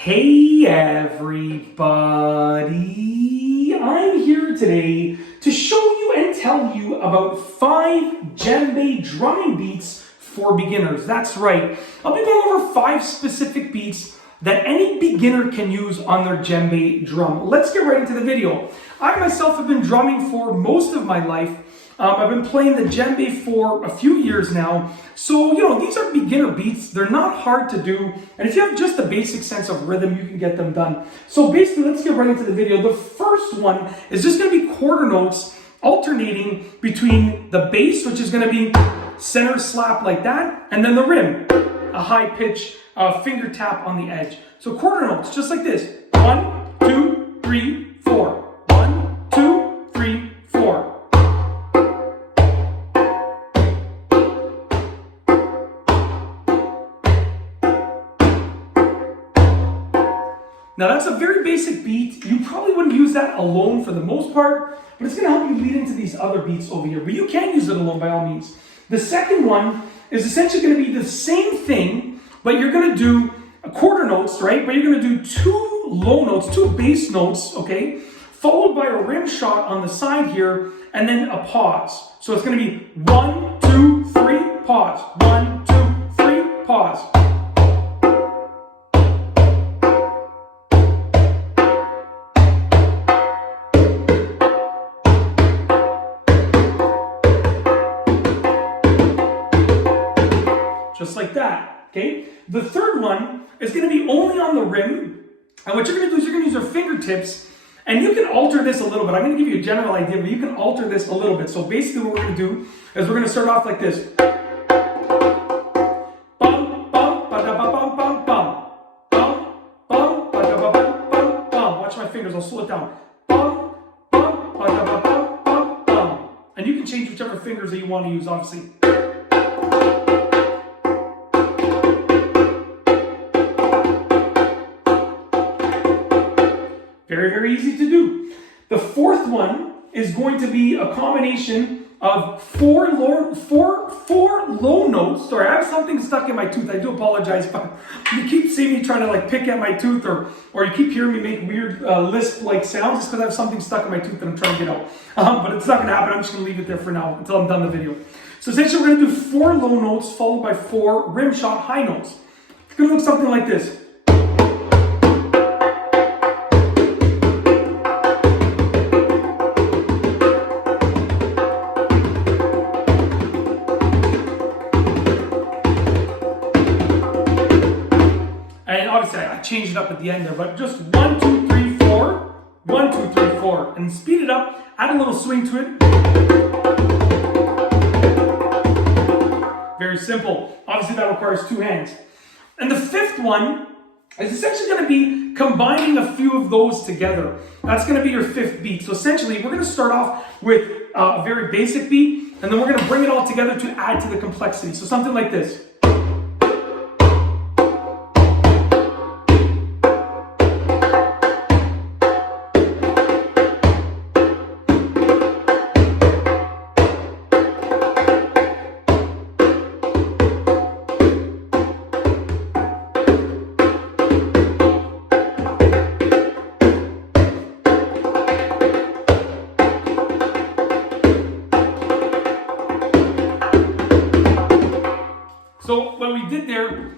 Hey everybody, I'm here today to show you and tell you about 5 djembe drumming beats for beginners. That's right, I'll be going over 5 specific beats that any beginner can use on their djembe drum. Let's get right into the video. I myself have been drumming for most of my life. I've been playing the djembe for a few years now. So, these are beginner beats. They're not hard to do. And if you have just a basic sense of rhythm, you can get them done. So basically, let's get right into the video. The first one is just going to be quarter notes alternating between the bass, which is going to be center slap like that, and then the rim, a high pitch finger tap on the edge. So quarter notes, just like this. 1, 2, 3, 4. 1, 2, 3, 4. Now that's a very basic beat. You probably wouldn't use that alone for the most part, but it's gonna help you lead into these other beats over here. But you can use it alone by all means. The second one is essentially gonna be the same thing, but you're gonna do quarter notes, right? But you're gonna do 2 low notes, 2 bass notes, okay? Followed by a rim shot on the side here, and then a pause. So it's gonna be 1, 2, 3, pause. 1, 2, 3, pause. Just like that, okay? The third one is gonna be only on the rim, and what you're gonna do is you're gonna use your fingertips, and you can alter this a little bit. I'm gonna give you a general idea, but you can alter this a little bit. So basically what we're gonna do is we're gonna start off like this. Bum, bum, ba-da-ba-bum, bum, bum. Bum, bum, ba-da-ba-bum, bum, bum. Watch my fingers, I'll slow it down. Bum, bum, ba-da-ba-bum, bum, bum. And you can change whichever fingers that you want to use, obviously. Very, very easy to do. The fourth one is going to be a combination of 4 low notes. Sorry, I have something stuck in my tooth. I do apologize, but you keep seeing me trying to pick at my tooth, or you keep hearing me make weird lisp-like sounds. It's because I have something stuck in my tooth that I'm trying to get out. But it's not going to happen. I'm just going to leave it there for now until I'm done the video. So essentially, we're going to do 4 low notes followed by 4 rim shot high notes. It's going to look something like this. And obviously I changed it up at the end there, but just 1, 2, 3, 4, 1, 2, 3, 4, and speed it up, add a little swing to it. Very simple. Obviously that requires 2 hands. And the 5th one is essentially going to be combining a few of those together. That's going to be your 5th beat. So essentially we're going to start off with a very basic beat, and then we're going to bring it all together to add to the complexity. So something like this. So what we did there,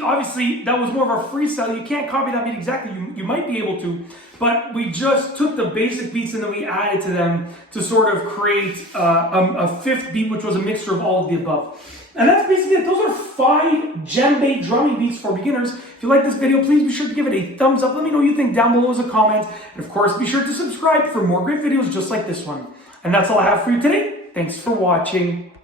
obviously that was more of a freestyle. You can't copy that beat exactly. You might be able to, but we just took the basic beats and then we added to them to sort of create a 5th beat, which was a mixture of all of the above. And that's basically it. Those are 5 djembe drumming beats for beginners. If you like this video, please be sure to give it a thumbs up. Let me know what you think down below as a comment. And of course, be sure to subscribe for more great videos just like this one. And that's all I have for you today. Thanks for watching.